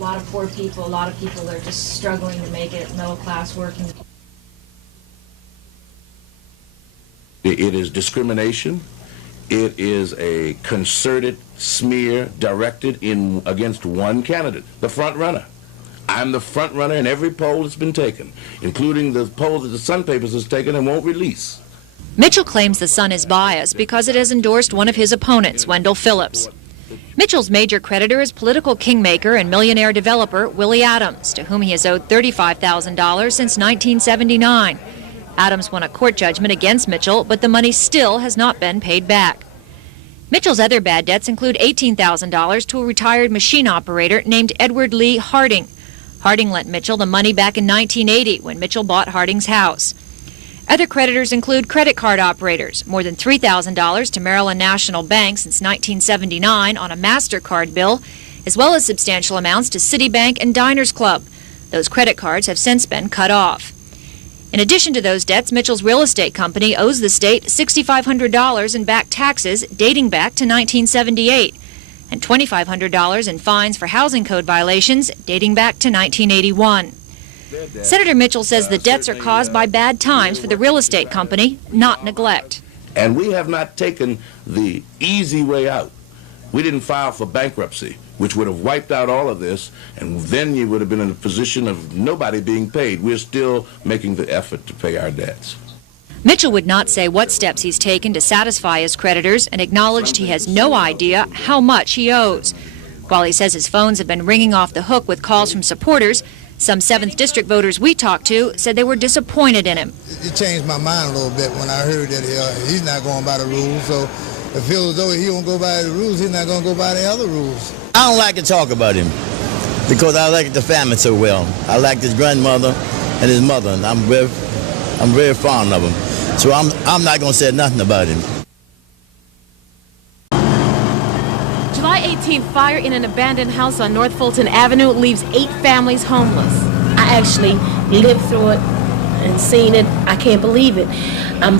A lot of poor people, a lot of people that are just struggling to make it, middle class, working. It is discrimination. It is a concerted smear directed against one candidate, the front runner. I'm the front runner in every poll that's been taken, including the poll that the Sun Papers has taken and won't release. Mitchell claims the Sun is biased because it has endorsed one of his opponents, Wendell Phillips. Mitchell's major creditor is political kingmaker and millionaire developer Willie Adams, to whom he has owed $35,000 since 1979. Adams won a court judgment against Mitchell, but the money still has not been paid back. Mitchell's other bad debts include $18,000 to a retired machine operator named Edward Lee Harding. Harding lent Mitchell the money back in 1980 when Mitchell bought Harding's house. Other creditors include credit card operators, more than $3,000 to Maryland National Bank since 1979 on a MasterCard bill, as well as substantial amounts to Citibank and Diners Club. Those credit cards have since been cut off. In addition to those debts, Mitchell's real estate company owes the state $6,500 in back taxes dating back to 1978, and $2,500 in fines for housing code violations dating back to 1981. Senator Mitchell says the debts are caused by bad times for the real estate company, not neglect. And we have not taken the easy way out. We didn't file for bankruptcy, which would have wiped out all of this, and then you would have been in a position of nobody being paid. We're still making the effort to pay our debts. Mitchell would not say what steps he's taken to satisfy his creditors and acknowledged he has no idea how much he owes. While he says his phones have been ringing off the hook with calls from supporters, some 7th District voters we talked to said they were disappointed in him. It changed my mind a little bit when I heard that he's not going by the rules. So if it feels as though he don't go by the rules, he's not going to go by the other rules. I don't like to talk about him because I like the family so well. I like his grandmother and his mother, and I'm very fond of him. So I'm not going to say nothing about him. July 18th, fire in an abandoned house on North Fulton Avenue leaves 8 families homeless. I actually lived through it and seen it. I can't believe it. I'm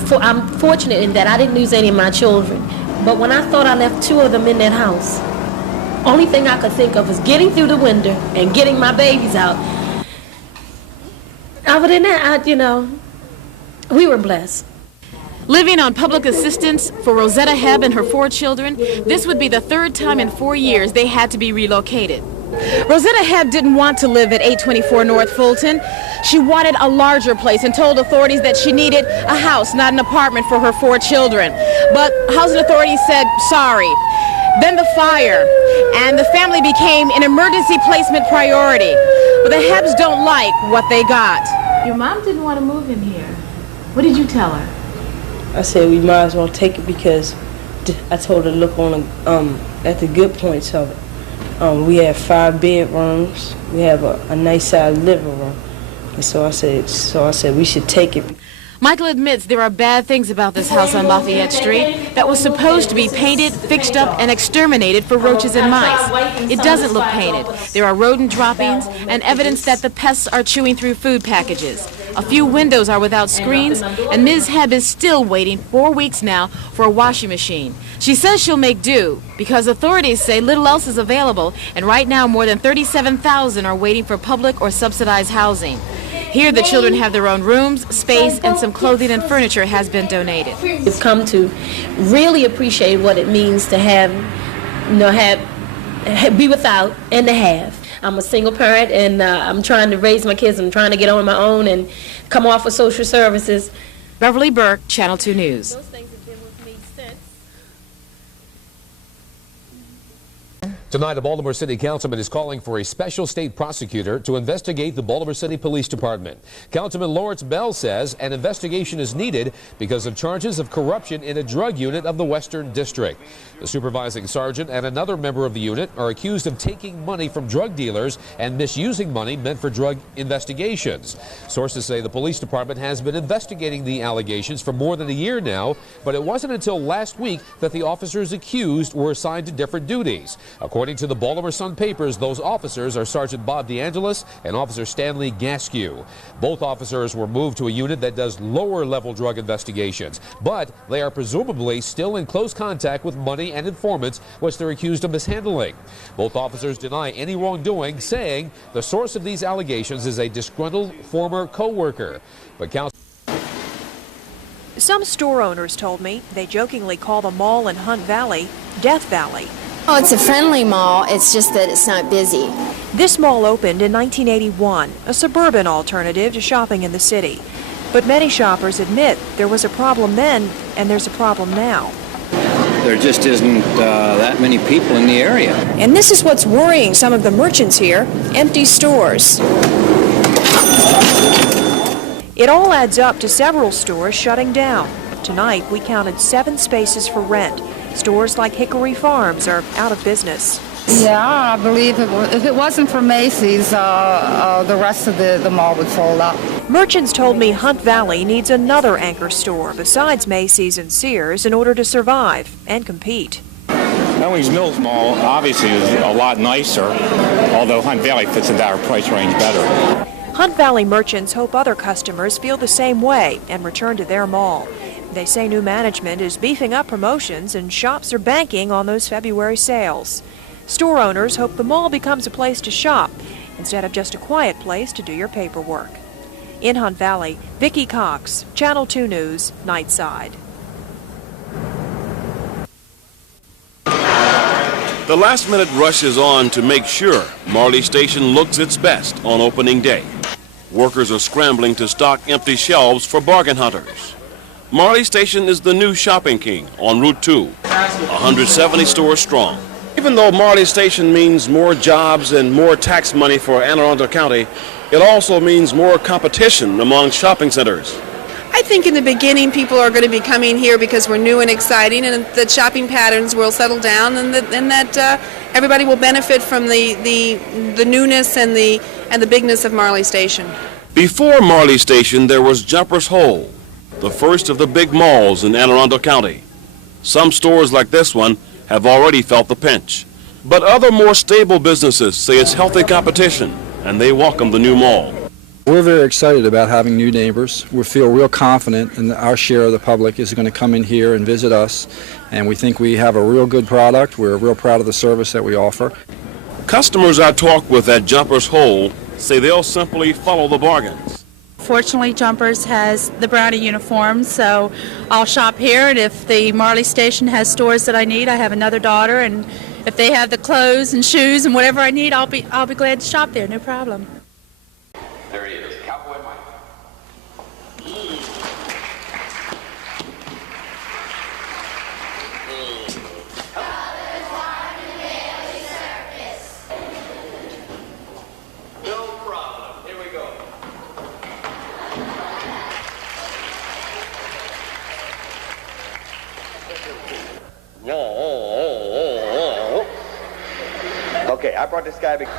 fortunate in that I didn't lose any of my children. But when I thought I left 2 of them in that house, only thing I could think of was getting through the window and getting my babies out. Other than that, we were blessed. Living on public assistance for Rosetta Hebb and her 4 children, this would be the 3rd time in 4 years they had to be relocated. Rosetta Hebb didn't want to live at 824 North Fulton. She wanted a larger place and told authorities that she needed a house, not an apartment for her 4 children. But housing authorities said sorry. Then the fire, and the family became an emergency placement priority. But the Hebbs don't like what they got. Your mom didn't want to move in here. What did you tell her? I said we might as well take it because I told her to look on at the good points of it. We have 5 bedrooms. We have a nice sized living room, and so I said we should take it. Michael admits there are bad things about this house on Lafayette Street that was supposed to be painted, fixed up, and exterminated for roaches and mice. It doesn't look painted. There are rodent droppings and evidence that the pests are chewing through food packages. A few windows are without screens, and Ms. Hebb is still waiting 4 weeks now for a washing machine. She says she'll make do because authorities say little else is available, and right now more than 37,000 are waiting for public or subsidized housing. Here the children have their own rooms, space, and some clothing and furniture has been donated. We've come to really appreciate what it means to have, be without and to have. I'm a single parent, and I'm trying to raise my kids. I'm trying to get on my own and come off of social services. Beverly Burke, Channel 2 News. Those things have been with me since. Tonight, a Baltimore City Councilman is calling for a special state prosecutor to investigate the Baltimore City Police Department. Councilman Lawrence Bell says an investigation is needed because of charges of corruption in a drug unit of the Western District. The supervising sergeant and another member of the unit are accused of taking money from drug dealers and misusing money meant for drug investigations. Sources say the police department has been investigating the allegations for more than a year now, but it wasn't until last week that the officers accused were assigned to different duties. According According to the Baltimore Sun papers, those officers are Sergeant Bob DeAngelis and Officer Stanley Gaskew. Both officers were moved to a unit that does lower-level drug investigations, but they are presumably still in close contact with money and informants, which they're accused of mishandling. Both officers deny any wrongdoing, saying the source of these allegations is a disgruntled former co-worker. But some store owners told me they jokingly call the mall in Hunt Valley Death Valley. Oh, it's a friendly mall. It's just that it's not busy. This mall opened in 1981, a suburban alternative to shopping in the city. But many shoppers admit there was a problem then, and there's a problem now. There just isn't that many people in the area. And this is what's worrying some of the merchants here: empty stores. It all adds up to several stores shutting down. Tonight, we counted 7 spaces for rent. Stores like Hickory Farms are out of business. Yeah, I believe if it wasn't for Macy's, the rest of the mall would fold up. Merchants told me Hunt Valley needs another anchor store besides Macy's and Sears in order to survive and compete. Owings Mills Mall obviously is a lot nicer, although Hunt Valley fits into our price range better. Hunt Valley merchants hope other customers feel the same way and return to their mall. They say new management is beefing up promotions and shops are banking on those February sales. Store owners hope the mall becomes a place to shop instead of just a quiet place to do your paperwork. In Hunt Valley, Vicki Cox, Channel 2 News, Nightside. The last-minute rush is on to make sure Marley Station looks its best on opening day. Workers are scrambling to stock empty shelves for bargain hunters. Marley Station is the new shopping king on Route 2, 170 stores strong. Even though Marley Station means more jobs and more tax money for Anne Arundel County, it also means more competition among shopping centers. I think in the beginning people are going to be coming here because we're new and exciting, and the shopping patterns will settle down, and that everybody will benefit from the newness and the bigness of Marley Station. Before Marley Station, there was Jumper's Hole, the first of the big malls in Anne Arundel County. Some stores like this one have already felt the pinch. But other more stable businesses say it's healthy competition, and they welcome the new mall. We're very excited about having new neighbors. We feel real confident in our share of the public is going to come in here and visit us, and we think we have a real good product. We're real proud of the service that we offer. Customers I talk with at Jumper's Hole say they'll simply follow the bargains. Fortunately, Jumpers has the brownie uniform, so I'll shop here, and if the Marley Station has stores that I need, I have another daughter, and if they have the clothes and shoes and whatever I need, I'll be glad to shop there, no problem. There he is, Cowboy Mike. No problem. Here we go. Okay, I brought this guy because...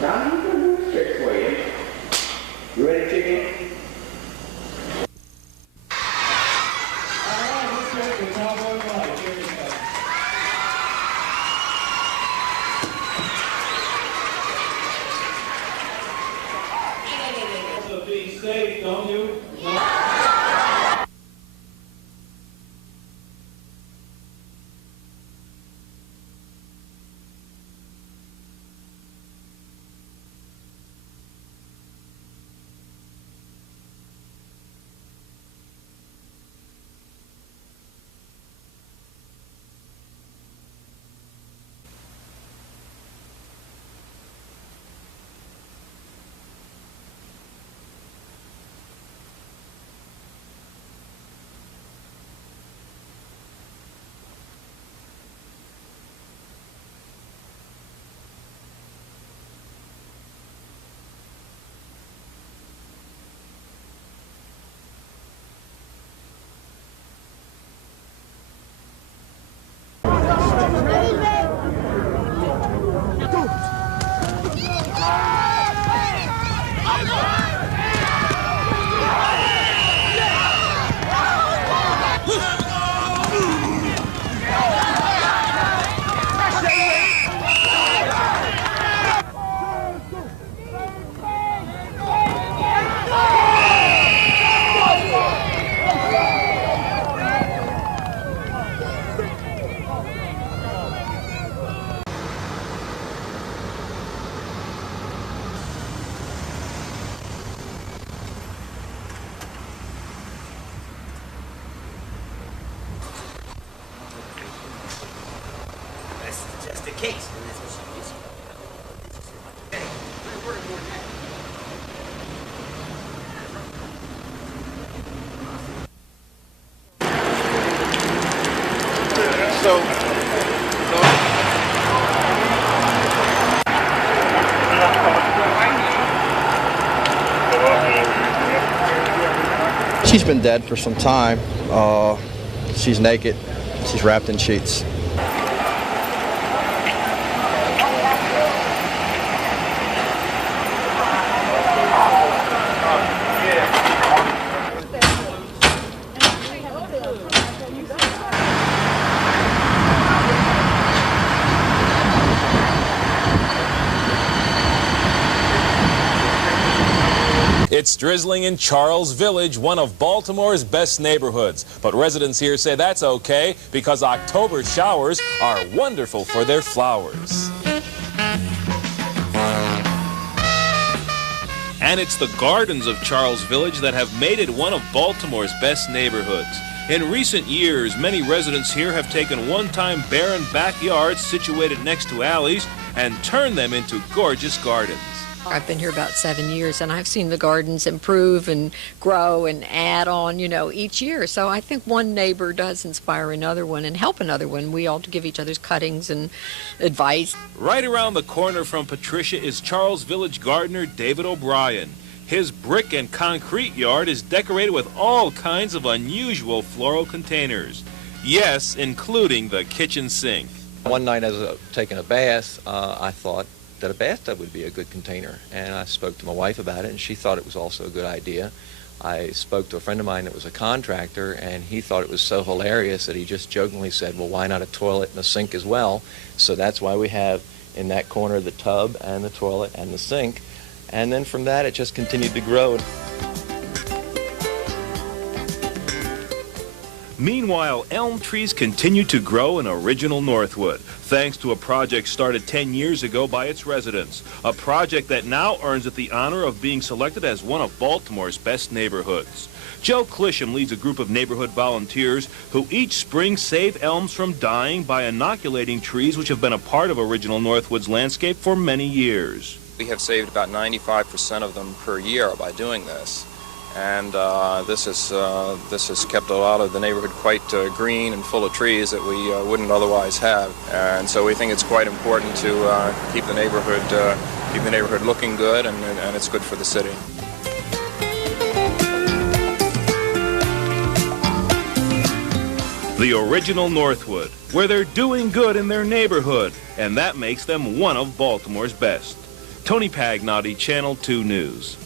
Now you can do this trick for you. You ready, chicken? Alright, let's go for Cowboy Mike. Here we go. Also be safe, don't you? case. She's been dead for some time. She's naked. She's wrapped in sheets. It's drizzling in Charles Village, one of Baltimore's best neighborhoods. But residents here say that's okay because October showers are wonderful for their flowers. And it's the gardens of Charles Village that have made it one of Baltimore's best neighborhoods. In recent years, many residents here have taken one-time barren backyards situated next to alleys and turned them into gorgeous gardens. I've been here about 7 years, and I've seen the gardens improve and grow and add on, each year. So I think one neighbor does inspire another one and help another one. We all give each other's cuttings and advice. Right around the corner from Patricia is Charles Village gardener David O'Brien. His brick and concrete yard is decorated with all kinds of unusual floral containers. Yes, including the kitchen sink. One night as I was taking a bath, I thought that a bathtub would be a good container, and I spoke to my wife about it, and she thought it was also a good idea. I spoke to a friend of mine that was a contractor, and he thought it was so hilarious that he just jokingly said, well, why not a toilet and a sink as well? So that's why we have in that corner the tub and the toilet and the sink, and then from that it just continued to grow. Meanwhile, elm trees continue to grow in original Northwood, thanks to a project started 10 years ago by its residents, a project that now earns it the honor of being selected as one of Baltimore's best neighborhoods. Joe Clisham leads a group of neighborhood volunteers who each spring save elms from dying by inoculating trees which have been a part of original Northwood's landscape for many years. We have saved about 95% of them per year by doing this. And this has kept a lot of the neighborhood quite green and full of trees that we wouldn't otherwise have. And so we think it's quite important to keep the neighborhood looking good, and it's good for the city. The original Northwood, where they're doing good in their neighborhood, and that makes them one of Baltimore's best. Tony Pagnotti, Channel 2 News.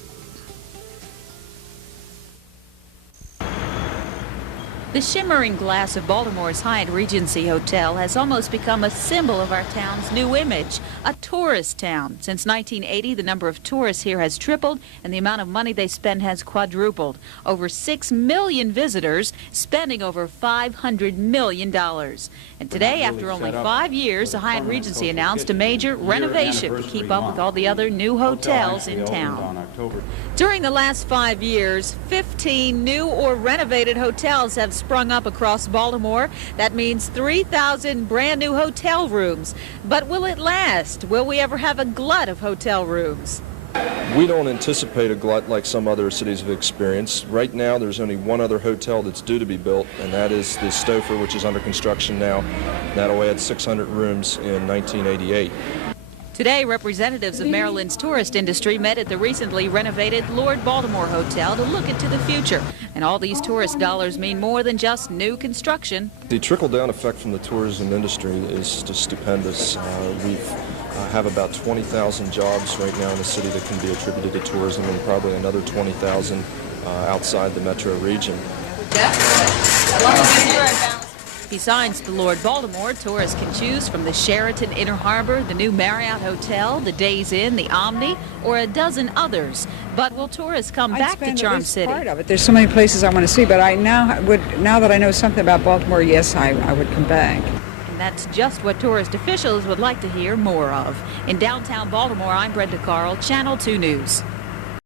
The shimmering glass of Baltimore's Hyatt Regency Hotel has almost become a symbol of our town's new image, a tourist town. Since 1980, the number of tourists here has tripled and the amount of money they spend has quadrupled. Over 6 million visitors, spending over $500 million. And today, after only 5 years, the Hyatt Regency announced a major renovation to keep up with all the other new hotels in town. During the last 5 years, 15 new or renovated hotels have sprung up across Baltimore. That means 3,000 brand new hotel rooms. But will it last? Will we ever have a glut of hotel rooms? We don't anticipate a glut like some other cities have experienced. Right now there's only one other hotel that's due to be built, and that is the Stouffer, which is under construction now. That'll add 600 rooms in 1988. Today, representatives of Maryland's tourist industry met at the recently renovated Lord Baltimore Hotel to look into the future. And all these tourist dollars mean more than just new construction. The trickle-down effect from the tourism industry is just stupendous. We have about 20,000 jobs right now in the city that can be attributed to tourism, and probably another 20,000 outside the metro region. Besides the Lord Baltimore, tourists can choose from the Sheraton Inner Harbor, the new Marriott Hotel, the Days Inn, the Omni, or a dozen others. But will tourists come back to Charm City? Part of it. There's so many places I want to see, but now that I know something about Baltimore, yes, I would come back. And that's just what tourist officials would like to hear more of. In downtown Baltimore, I'm Brenda Carl, Channel 2 News.